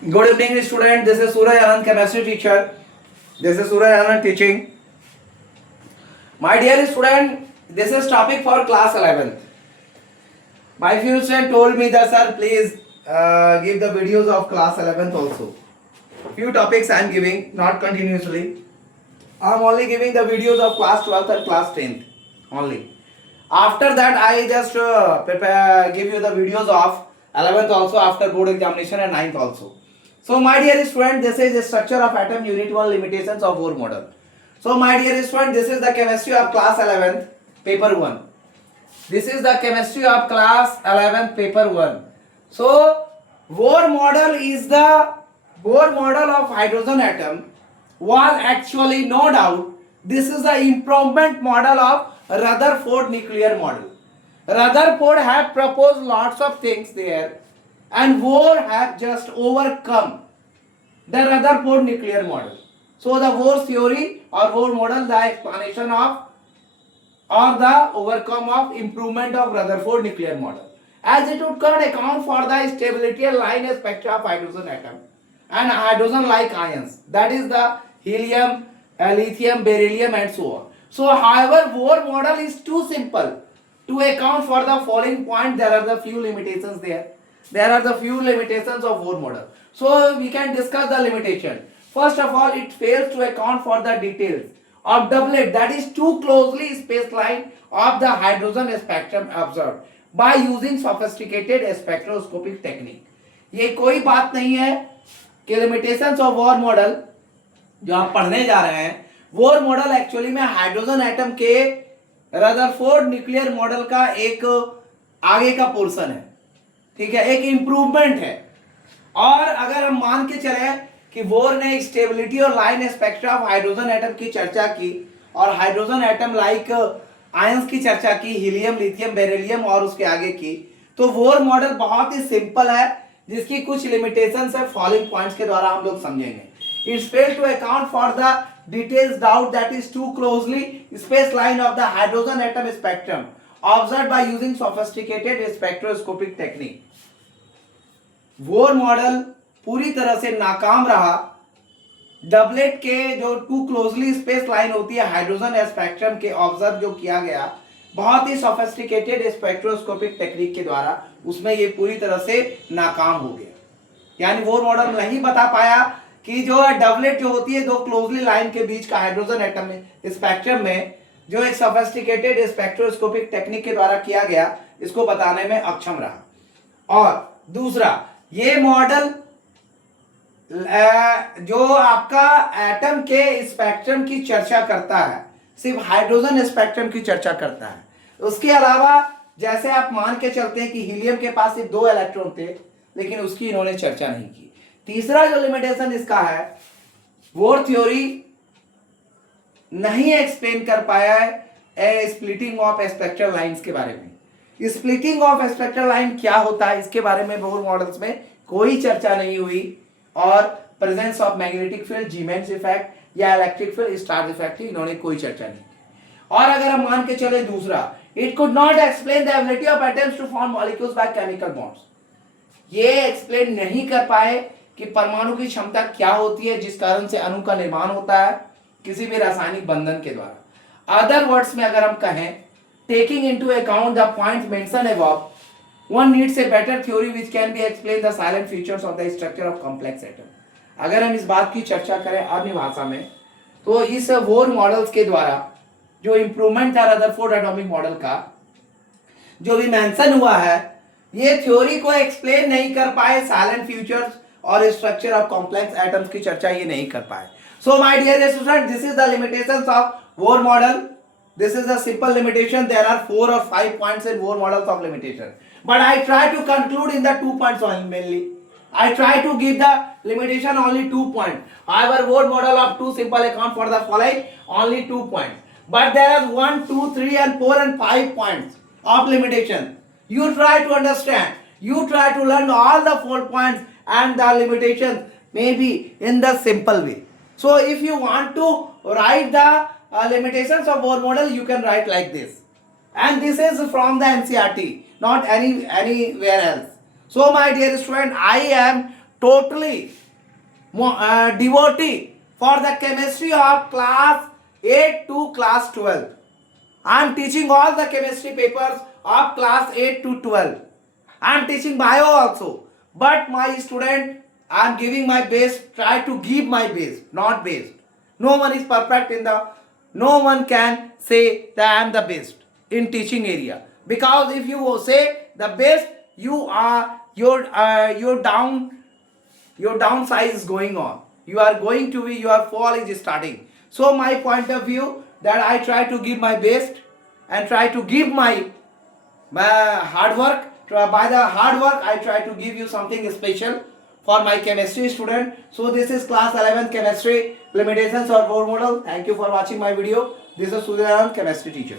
Good evening, student. This is Suraj Anand, chemistry teacher. This is Suraj Anand teaching. My dear student, this is topic for class 11th. My few students told me that sir, please give the videos of class 11th also. Few topics I am giving, not continuously. I am only giving the videos of class 12th and class 10th only. After that, I just give you the videos of 11th also after board examination and 9th also. So my dear student, this is the structure of atom, unit 1, limitations of Bohr model. So my dear student, this is the chemistry of class 11th, paper 1. This is the chemistry of class 11th, paper 1. So Bohr model is the Bohr model of hydrogen atom was actually no doubt this is the improvement model of Rutherford nuclear model. Rutherford have proposed lots of things there and Bohr have just overcome the Rutherford nuclear model. So the Bohr theory or Bohr model, the explanation of or the overcome of improvement of Rutherford nuclear model, as it would not account for the stability and line spectra of hydrogen atom and hydrogen like ions, that is the helium, lithium, beryllium and so on. So however Bohr model is too simple to account for the following point. There are the few limitations there. There are the few limitations of Bohr model. So we can discuss the limitation. First of all, it fails to account for the details of doublet, that is too closely spaced line of the hydrogen spectrum observed by using sophisticated spectroscopic technique. ये कोई बात नहीं है कि limitations of Bohr model जो आप पढ़ने जा रहे हैं, बोर मॉडल एक्चुअली में हाइड्रोजन एटम के रदरफोर्ड न्यूक्लियर मॉडल का एक आगे का पोर्शन है, ठीक है, एक इंप्रूवमेंट है. और अगर हम मान के चले कि बोर ने स्टेबिलिटी और line spectra of hydrogen atom की चर्चा की और हाइड्रोजन एटम लाइक आयंस की चर्चा की, हीलियम, लिथियम, बेरिलियम और उसके आगे की, तो बोर मॉडल बहुत ही सिंपल है जिसकी कुछ लिमिटेशंस है, फॉलोइंग पॉइंट्स के द्वारा हम लोग समझेंगे. It's fail to account for the details doubt that is to closely space line of the hydrogen atom spectrum observed by using sophisticated spectroscopic technique. Bohr model पूरी तरह से नाकाम रहा. डबलेट के जो टू क्लोजली स्पेस लाइन होती है hydrogen spectrum के ऑब्जर्व जो किया गया बहुत ही सोफिस्टिकेटेड स्पेक्ट्रोस्कोपिक टेक्निक के द्वारा, उसमें ये पूरी तरह से नाकाम हो गया. यानी बोर मॉडल नहीं बता पाया कि जो डबलेट जो होती है दो क्लोजली लाइन के बीच का हाइड्रोजन एटम में स्पेक्ट्रम में जो एक सोफिस्टिकेटेड स्पेक्ट्रोस्कोपिक टेक्निक के द्वारा किया गया, इसको बताने में अक्षम रहा. और दूसरा, ये मॉडल जो आपका एटम के स्पेक्ट्रम की चर्चा करता है, सिर्फ हाइड्रोजन स्पेक्ट्रम की चर्चा करता है. उसके अलावा जैसे आप मान के चलते हैं कि हीलियम के पास सिर्फ 2 इलेक्ट्रॉन थे, लेकिन उसकी इन्होंने चर्चा नहीं की. तीसरा जो लिमिटेशन इसका है, बोर थ्योरी नहीं एक्सप्लेन कर पाया है स्प्लिटिंग ऑफ स्पेक्ट्रल लाइंस के बारे में. स्प्लिटिंग ऑफ स्पेक्ट्रल लाइन क्या होता है इसके बारे में बोर मॉडल्स में कोई चर्चा नहीं हुई. और presence of magnetic field, Zeeman effect या इलेक्ट्रिक फील्ड, स्टार्स इफेक्ट की इन्होंने कोई चर्चा नहीं की. और अगर हम मान के चले दूसरा, it could not explain the ability of atoms to form molecules by chemical bonds. ये एक्सप्लेन नहीं कर पाए कि परमाणु की क्षमता क्या होती है जिस कारण से अणु का निर्माण होता है किसी भी रासायनिक बंधन के द्वारा. अदर वर्ड्स में अगर हम कहें, taking into account the points mentioned above, one needs a better theory which can be explain the silent features of the structure of complex atom. अगर हम इस बात की चर्चा करें अन्य भाषा में, तो इस बोर मॉडल्स के द्वारा जो इंप्रूवमेंट था रदरफोर्ड एटॉमिक मॉडल का जो भी मेंशन हुआ है, ये थ्योरी को एक्सप्लेन नहीं कर पाए, साइलेंट फीचर्स और स्ट्रक्चर ऑफ कॉम्प्लेक्स एटम्स की चर्चा ये नहीं कर पाए. So my dear student, this is the limitations of Bohr model. This is a simple limitation. There are 4 or 5 points in Bohr models of limitation. But I try to conclude in the 2 points only mainly. I try to give the limitation only 2 points. However, Bohr model of 2 simple account for the following only 2 points. But there are 1, 2, 3 and 4 and 5 points of limitation. You try to understand. You try to learn all the 4 points and the limitations maybe in the simple way. So if you want to write the limitations of Bohr model, you can write like this, and this is from the NCERT, not anywhere else. So my dear student, I am totally devotee for the chemistry of class 8 to class 12. I am teaching all the chemistry papers of class 8 to 12. I am teaching bio also. But my student, I am giving my best, try to give my best, not best. No one is perfect in the, no one can say that I am the best in teaching area. Because if you say the best, you are, your downsize is going on. You are going to be, your fall is starting. So my point of view that I try to give my best and try to give my hard work. By the hard work, I try to give you something special for my chemistry student. So this is class 11 chemistry limitations or role model. Thank you for watching my video. This is Surya Anand, chemistry teacher.